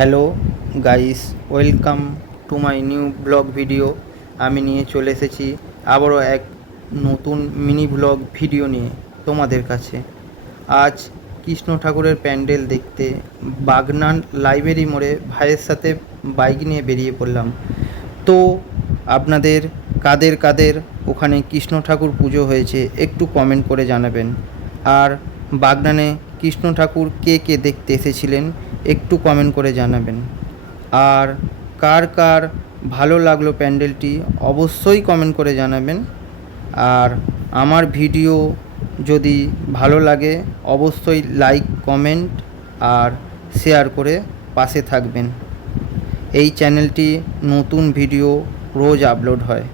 Hello guys, welcome to my new blog video. আমি নিয়ে চলে এসেছি আবারও এক নতুন মিনি ব্লগ ভিডিও নিয়ে তোমাদের কাছে। আজ কৃষ্ণ ঠাকুরের প্যান্ডেল দেখতে বাগনান লাইব্রেরি মোড়ে ভাইয়ের সাথে বাইক নিয়ে বেরিয়ে পড়লাম। তো আপনাদের কাদের কাদের ওখানে কৃষ্ণ ঠাকুর পুজো হয়েছে একটু কমেন্ট করে জানাবেন। আর বাগনানে কৃষ্ণ ঠাকুর কে কে দেখতে এসেছিলেন একটু কমেন্ট করে জানাবেন। আর কার কার ভালো লাগলো প্যান্ডেলটি অবশ্যই কমেন্ট করে জানাবেন। আর আমার ভিডিও যদি ভালো লাগে অবশ্যই লাইক, কমেন্ট আর শেয়ার করে পাশে থাকবেন। এই চ্যানেলটি নতুন ভিডিও রোজ আপলোড হয়।